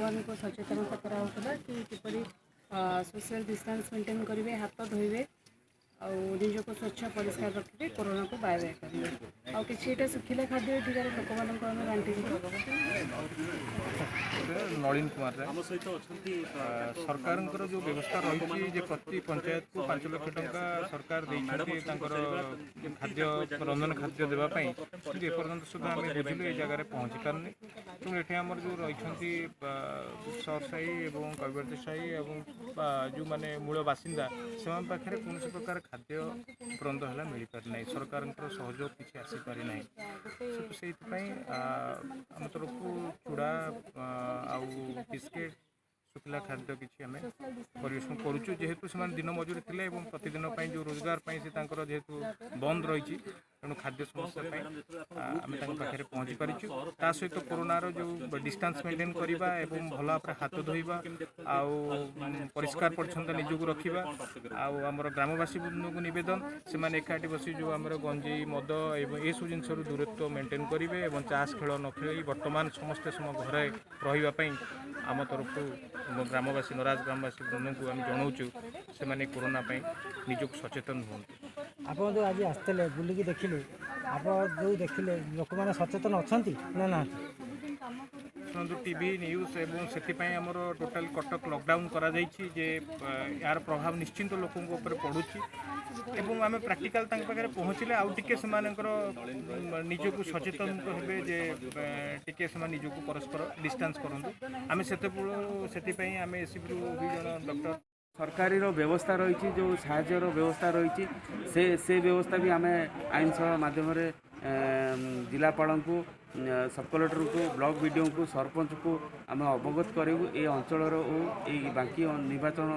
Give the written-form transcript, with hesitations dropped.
लोक सचेतनता कराला कि किपरि सोशल डिस्टेंस मेंटेन करेंगे, हाथ धोइबे और निज को स्वच्छ परिष्कार रखिए, कोरोना को बाय बाय करेंगे। आउ कि सुखिला खाद्य एଠିକାର ଲୋକମାନଙ୍କୁ ଆମେ ବାଣ୍ଟିବୁ। नलिन कुमार सरकार जो व्यवस्था रही है प्रति पंचायत को 5 लाख टंका सरकार देती खाद्य रंजन खाद्य देवाई कि एपर्तंत सुधा आम बुझिलु ये जगह पहुँची पारनी। तेणु ये आम जो रही सरसाई और कविवर्ती साई और जो मैंने मूल बासिंदा से पाखे कौन प्रकार खाद्य उपरंत है मिल पारि सरकार सहयोग किसी आसीपारि ना। से आम तरफ चूड़ा आउ बिस्किट शुखला खाद्य किसी आम परिवेशन करुचु जेहेतु से दिन मजूरी थे प्रतिदिन जो रोजगार जेहेतु बंद रही तेणु खाद्य समस्या आम पाखे पहुँची पारिचु। ता सहित कोरोनार जो डिस्टेंस मेंटेन करवा और भल भाव हाथ धोइबा आउ परिष्कार परिच्छन्नता निजक रखा आमर ग्रामवासी बंधु को नवेदन से एकाठी बसी जो आम गंजेई मद ये सब जिन दूरत्व मेंटेन करेंगे और चाष खेल न खेल बर्तमान समस्ते सम घरे रही आम तरफ ग्रामवासी नराज ग्रामवासी बंधु को आम जनाऊँ से कोरोना निजक सचेतन हूँ। आप जो आज आसते बुलिकी देखिले आप जो देखिले लोक मैंने सचेतन अच्छा ना ना शुणु टीवी न्यूज एवं से आमर टोटाल कटक लॉकडाउन करा यार प्रभाव निश्चिंत लोकों पड़ुची एवं आम प्रैक्टिकल पाखे पहुँचले आउ टे निजक सचेतन हे टे निजक परस्पर डिस्टेंस करूँ आम से आम एसपी भी जन डॉक्टर सरकारी व्यवस्था रही जो साहाय्यर व्यवस्था रही से व्यवस्था भी आम आईन सभा माध्यम जिलापाल को सब कलेक्टर को ब्लॉक वीडियो को सरपंच को आम अवगत करूँ ये अंचल बाकी निर्वाचन